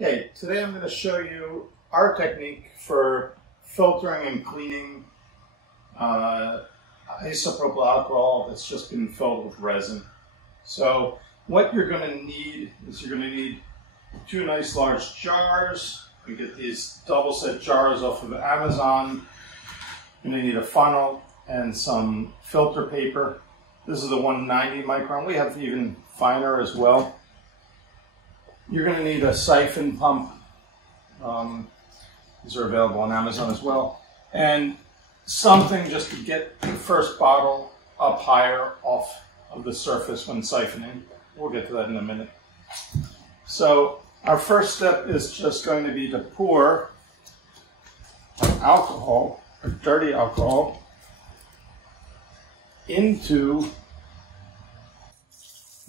Okay, today I'm going to show you our technique for filtering and cleaning isopropyl alcohol that's just been filled with resin. So what you're going to need is you're going to need two nice large jars. You get these double set jars off of Amazon. You're going to need a funnel and some filter paper. This is the 190 micron. We have even finer as well. You're going to need a siphon pump. These are available on Amazon as well. And something just to get the first bottle up higher off of the surface when siphoning. We'll get to that in a minute. So our first step is just going to be to pour alcohol, or dirty alcohol, into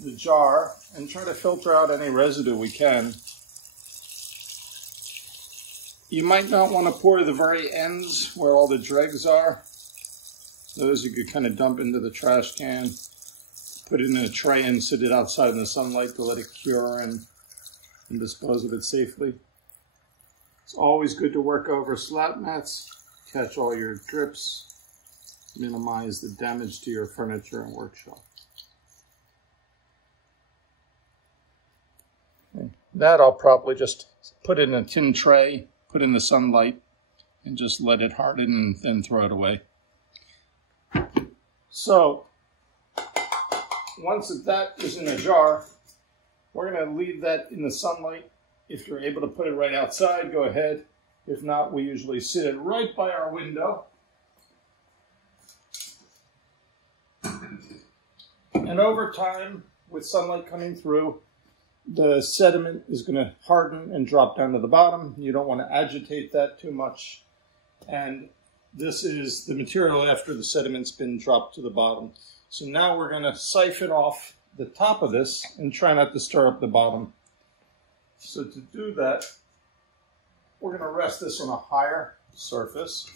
the jar and try to filter out any residue we can. You might not want to pour the very ends where all the dregs are. Those you could kind of dump into the trash can, put it in a tray and sit it outside in the sunlight to let it cure and dispose of it safely. It's always good to work over slab mats, catch all your drips, minimize the damage to your furniture and workshop. Okay. That I'll probably just put in a tin tray, put in the sunlight, and just let it harden and then throw it away. So once that is in a jar, we're going to leave that in the sunlight. If you're able to put it right outside, go ahead. If not, we usually sit it right by our window. And over time, with sunlight coming through, the sediment is going to harden and drop down to the bottom. You don't want to agitate that too much. And this is the material after the sediment's been dropped to the bottom. So now we're going to siphon off the top of this and try not to stir up the bottom. So to do that, we're going to rest this on a higher surface.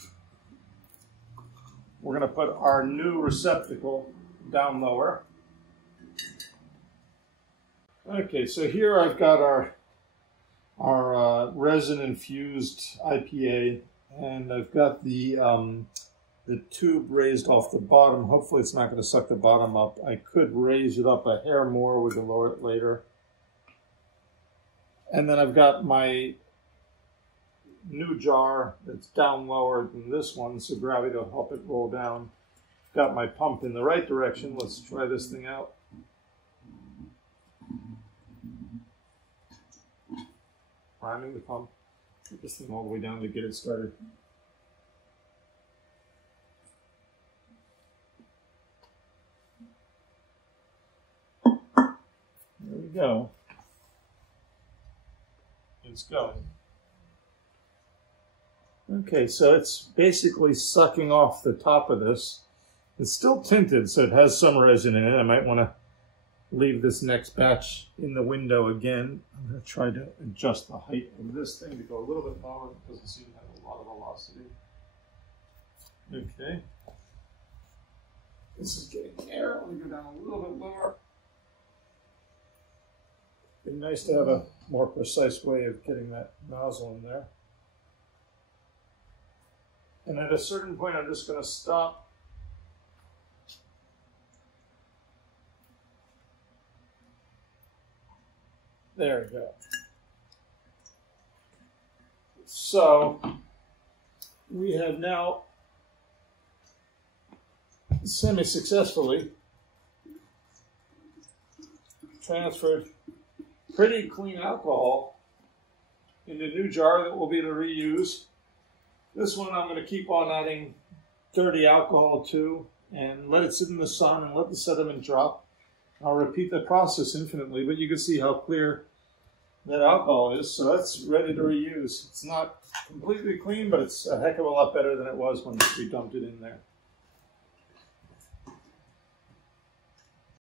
We're going to put our new receptacle down lower. Okay, so here I've got our Resin Infused IPA, and I've got the tube raised off the bottom. Hopefully it's not going to suck the bottom up. I could raise it up a hair more. We can lower it later. And then I've got my new jar that's down lower than this one, so gravity will help it roll down. Got my pump in the right direction. Let's try this thing out. Priming the pump. Put this thing all the way down to get it started. There we go. It's going. Okay, so it's basically sucking off the top of this. It's still tinted, so it has some resin in it. I might want to leave this next batch in the window again. I'm going to try to adjust the height of this thing to go a little bit lower. It doesn't seem to have a lot of velocity. Okay. This is getting air. Let me go down a little bit lower. It'd be nice to have a more precise way of getting that nozzle in there. And at a certain point, I'm just going to stop. There we go. So we have now semi-successfully transferred pretty clean alcohol in a new jar that we'll be able to reuse. This one I'm going to keep on adding dirty alcohol to and let it sit in the sun and let the sediment drop. I'll repeat the process infinitely, but you can see how clear that alcohol is, so that's ready to reuse. It's not completely clean, but it's a heck of a lot better than it was when we dumped it in there.